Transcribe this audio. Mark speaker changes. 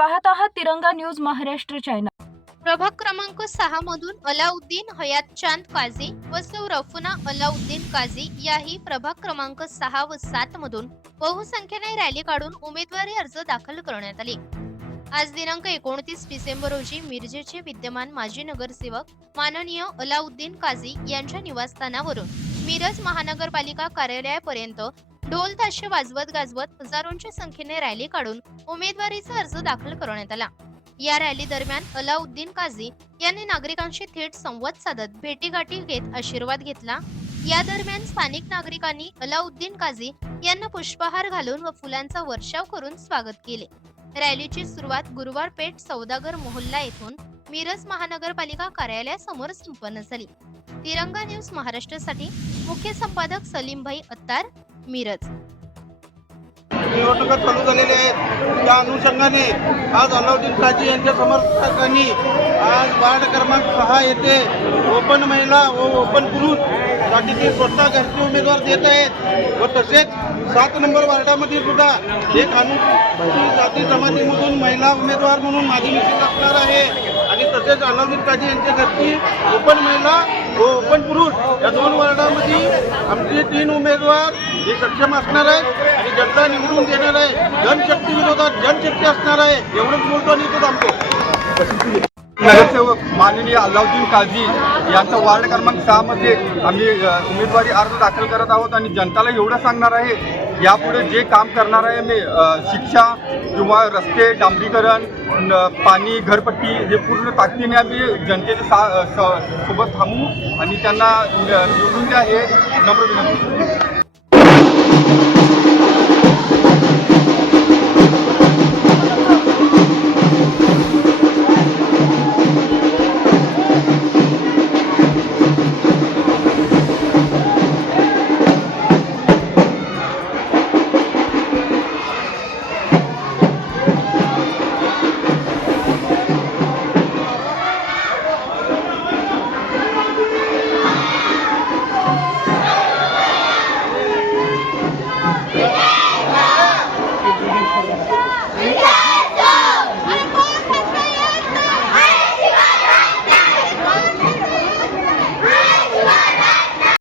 Speaker 1: तिरंगा news Maharashtra channel
Speaker 2: प्रभाग क्रमांक सहा मधून अलाउद्दीन हयात चांद काझी व सौ रफुना अलाउद्दीन काझी याही प्रभाग क्रमांक सहा व सात मधून बहुसंख्येने रॅली काढून उमेदवारी अर्ज दाखल करण्यात आले. आज दिनांक एकोणतीस डिसेंबर रोजी मिरजेचे विद्यमान माजी नगरसेवक माननीय अलाउद्दीन काझी यांच्या निवासस्थानावरून मिरज महानगरपालिका कार्यालयापर्यंत ढोल ताशे वाजवत गाजवत हजारोंच्या संख्येने रॅली काढून उमेदवारीचा अर्ज दाखल करण्यात आला. या रॅली दरम्यान अलाउद्दीन काझी यांनी नागरिकांशी थेट संवाद साधत भेटीगाठी घेत आशीर्वाद घेतला. या दरम्यान स्थानिक नागरिकांनी अलाउद्दीन काझी यांना पुष्पहार घालून व फुलांचा वर्षाव करून स्वागत केले. रॅलीची सुरुवात गुरुवार पेठ सौदागर मोहल्ला येथून मिरज महानगरपालिका कार्यालयासमोर संपन्न झाली. तिरंगा न्यूज महाराष्ट्रासाठी मुख्य संपादक सलीमभाई अत्तार मिरज.
Speaker 3: निवडणुका चालू झालेल्या आहेत. त्या अनुषंगाने आज अलाउद्दीन काजी यांच्या समर्थकांनी आज वार्ड क्रमांक सहा येथे ओपन महिला व ओपन पुरुषसाठी ते स्वतः घरचे उमेदवार देत आहेत. व तसेच सात नंबर वार्डामध्ये सुद्धा एक अनुसूचित जाती जमातीमधून महिला उमेदवार म्हणून माझी निश्चित असणार आहे. आणि तसेच अलाउद्दीन काजी यांच्या घरची ओपन महिला व ओपन पुरुष या दोन वार्डामध्ये आमचे तीन उमेदवार हे सक्षम असणार आहे आणि जनता निवडून देणार आहे. जनशक्ती विरोधात जनशक्ती असणार आहे. एवढंच बोलतो आणि इथं थांबतो.
Speaker 4: नगरसेवक माननीय अल्लाउद्दीन काझी यांचा वार्ड क्रमांक सहामध्ये आम्ही उमेदवारी अर्ज दाखल करत आहोत आणि जनताला एवढं सांगणार आहे यापुढे जे काम करणार आहे मी शिक्षा किंवा रस्ते डांबरीकरण पाणी घरपट्टी हे पूर्ण ताकदीने आम्ही जनतेच्या सा स- सोबत थांबू आणि त्यांना निवडून द्या हे नम्र विनंती.